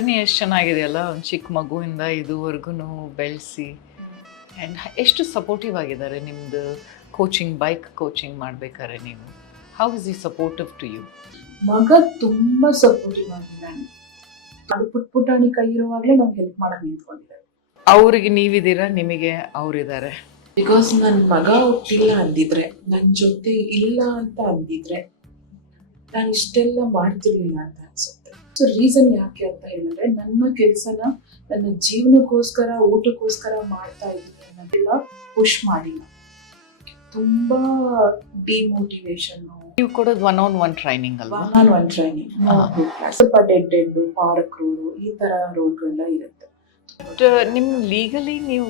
ಎಷ್ಟು ಚೆನ್ನಾಗಿದೆಯಲ್ಲ, ಒಂದು ಚಿಕ್ಕ ಮಗುವಿಂದ ಇದುವರೆಗೂ ಬೆಳೆಸಿ. ಆ್ಯಂಡ್ ಎಷ್ಟು ಸಪೋರ್ಟಿವ್ ಆಗಿದ್ದಾರೆ ನಿಮ್ಮದು ಕೋಚಿಂಗ್, ಬೈಕ್ ಕೋಚಿಂಗ್ ಮಾಡಬೇಕಾದ್ರೆ ನೀವು. ಹೌ ಇಸ್ ಈ ಸಪೋರ್ಟಿವ್ ಟು ಯು? ಮಗ ತುಂಬಾ ಸಪೋರ್ಟಿವ್ ಆಗಿದ್ದಾನೆ. ಅದು ಪುಟಾಣಿ ಕೈ ಇರುವಾಗಲೇ ನಾವು ಹೆಲ್ಪ್ ಮಾಡಕ್ ನಿಂತ್ಕೊಂಡಿದ್ದಾರೆ. ಅವ್ರಿಗೆ ನೀವಿದ್ದೀರಾ, ನಿಮಗೆ ಅವರಿದ್ದಾರೆ. ಬಿಕಾಸ್ ನನ್ನ ಮಗ ಹುಟ್ಟಿಲ್ಲ ಅಂದಿದ್ರೆ, ನನ್ನ ಜೊತೆ ಇಲ್ಲ ಅಂತ ಅಂದಿದ್ರೆ ನಾನು ಇಷ್ಟೆಲ್ಲ ಮಾಡ್ತಿರ್ಲಿಲ್ಲ ಅಂತ ಅನ್ಸುತ್ತೆ. ಸೊ ರೀಸನ್ ಯಾಕೆ ಅಂತ ಹೇಳಿದ್ರೆ, ನನ್ನ ಕೆಲಸನ ನನ್ನ ಜೀವನಕ್ಕೋಸ್ಕರ, ಊಟಕ್ಕೋಸ್ಕರ ಮಾಡ್ತಾ ಇದ್ದೀನಿ ಅನ್ನೋದನ್ನ ಪುಷ್ ಮಾಡಿಲ್ಲ. ತುಂಬಾ ಡಿಮೋಟಿವೇಶನ್. ನೀವು ಕೊಡೋದು ಒನ್ ಟ್ರೈನಿಂಗ್ ಅಲ್ವಾ? ಒನ್ ಟ್ರೈನಿಂಗ್, ಸ್ವಲ್ಪ ಡೆಡ್ ಪಾರ್ಕ್ ರೋಡ್, ಈ ತರ ರೋಡ್ಗಳೆಲ್ಲ ಇರುತ್ತೆ. ಬಟ್ ನಿಮ್ಮ ಲೀಗಲಿ ನೀವು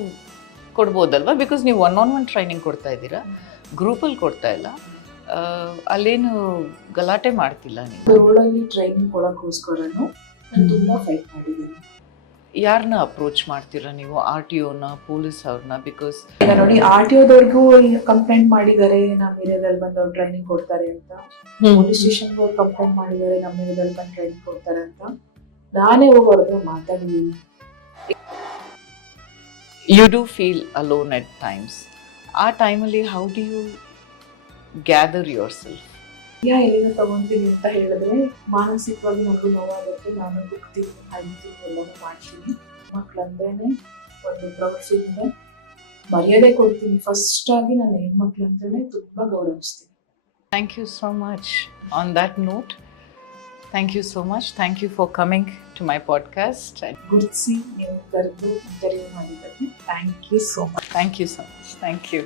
ಕೊಡ್ಬೋದಲ್ವಾ? ಬಿಕಾಸ್ ನೀವು ಒನ್ ಟ್ರೈನಿಂಗ್ ಕೊಡ್ತಾ ಇದ್ದೀರಾ, ಗ್ರೂಪಲ್ಲಿ ಕೊಡ್ತಾ ಇಲ್ಲ. ಅಲ್ಲೇನು ಗಲಾಟೆ ಮಾಡ್ತಿಲ್ಲ ನೀವು? ರೋಡಲ್ಲಿ ಟ್ರೈನಿಂಗ್ ಕೊಡೋಕ್ಕೋಸ್ಕರನು ನಾನು ತುಂಬಾ ಫೈಟ್ ಮಾಡಿದ್ದೀನಿ. ಯಾರನ್ನ ಅಪ್ರೋಚ್ ಮಾಡ್ತೀರಾ ನೀವು? RTOನ, ಪೊಲೀಸ್ ಅವ್ರನ್ನ? ಬಿಕಾಸ್ ಈಗ ನೋಡಿ, RTOದವ್ರಿಗೂ ಕಂಪ್ಲೇಂಟ್ ಮಾಡಿದ್ದಾರೆ, ನಮ್ಮ ಏರಿಯಾದಲ್ಲಿ ಬಂದು ಅವ್ರು ಟ್ರೈನಿಂಗ್ ಕೊಡ್ತಾರೆ ಅಂತ. ಪೊಲೀಸ್ ಸ್ಟೇಷನ್ಗೆ ಅವ್ರು ಕಂಪ್ಲೇಂಟ್ ಮಾಡಿದ್ದಾರೆ, ನಮ್ಮ ಏರಿಯಾದಲ್ಲಿ ಬಂದು ಟ್ರೈನಿಂಗ್ ಕೊಡ್ತಾರೆ ಅಂತ. ನಾನೇ ಹೋಗಿ ಅವ್ರ ಹತ್ರ ಮಾತಾಡಿದ್ದೀನಿ. You do feel alone at times. ಆ ಟೈಮಲ್ಲಿ how do you gather yourself? ಎಲ್ಲಿನ ತಗೊಂತೀನಿ ಅಂತ ಹೇಳಿದ್ರೆ ಮಾನಸಿಕವಾಗಿ ನನಗೂ ನೋವಾಗುತ್ತೆ. ನಾನು ದುಃಖತೀನಿ, ಅಳ್ತೀನಿ, ಎಲ್ಲವೂ ಮಾಡ್ತೀನಿ. ಮಕ್ಕಳಂದ್ರೇನೆ ಒಂದು ಪ್ರವಾಸಿಯಿಂದ ಮರ್ಯಾದೆ ಕೊಡ್ತೀನಿ. ಫಸ್ಟ್ ಆಗಿ ನನ್ನ ಹೆಣ್ಮಕ್ಳಂದ್ರೇನೆ ತುಂಬಾ ಗೌರವಿಸ್ತೀನಿ. Thank you so much. On that note, thank you so much. Thank you for coming to my podcast. ಗುರುತಿಸಿ ನೀವು ಕರೆದು ಇಂಟರ್ವ್ಯೂ ಮಾಡಿದ್ದಕ್ಕೆ thank you so much. Thank you so much. Thank you.